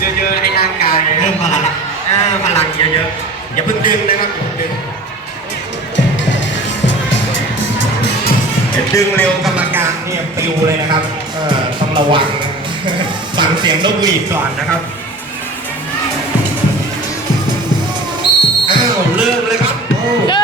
เยอะๆให้ร่างกายเพิ่มพลังอ่าพลังเยอะๆอย่าเพิ่งดึงนะครับอย่าเพิ่งดึงเดี๋ยวดึงเร็วกรรมการเนี่ยปิวเลยนะครับเออต้องระวังนะฟังเสียงนกหวีดก่อนนะครับอ้าวเริ่มเลยครับโอ้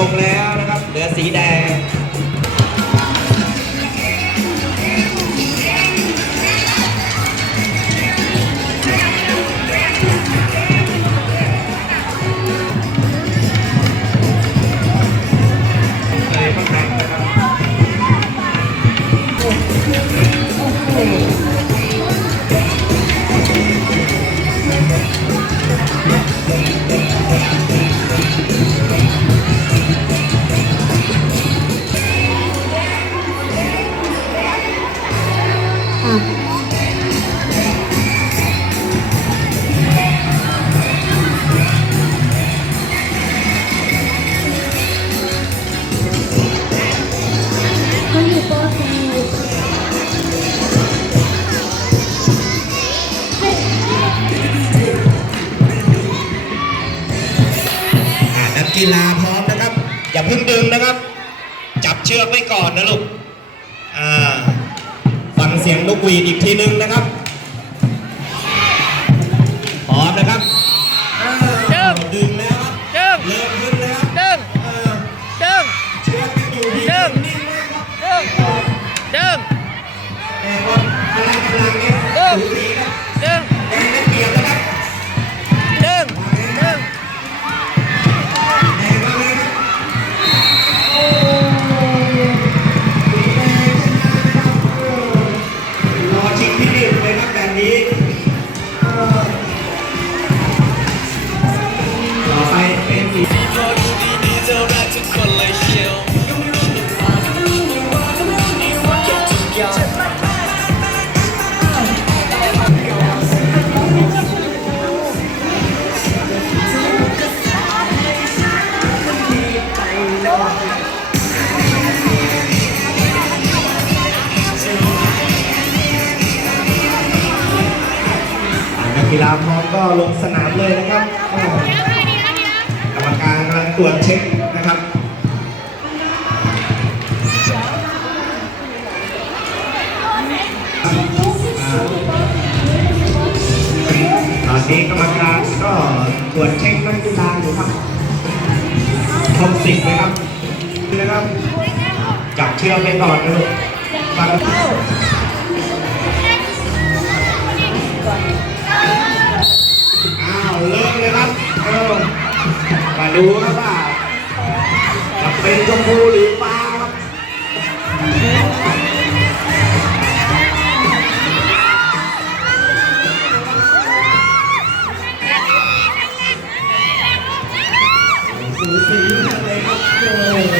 ลงแล้วนะครับ เหลือสีแดง กีฬาพร้อมนะครับ อย่าเพิ่งดึงนะครับ จับเชือกไว้ก่อนนะลูกอ่าฟังเสียงนกหวีดอีกทีนึงนะครับพร้อมนะครับ กีฬาพร้อมก็ลงสนามเลยนะครับกรรมการกำลังตรวจเช็คนะครับตอนนี้กรรมการก็ตรวจเช็คนักกีฬาอยู่ครับครบสิบนะครับนะครับ จับเชือกไปก่อนนะลูกฟัง มาดูครับว่าจะเป็นชมพูหรือฟ้าครับสูสีกันเลยครับ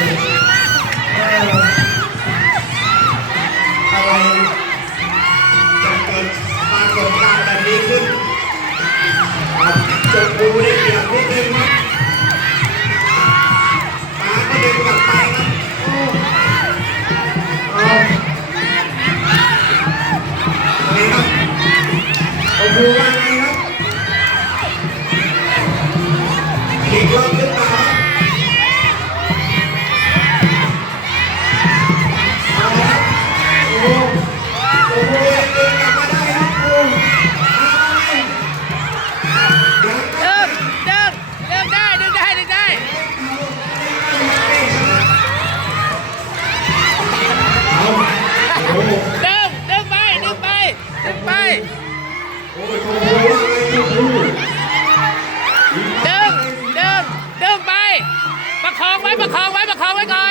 ปรคองไว้ประคองไว้ประคองไว้ก่อน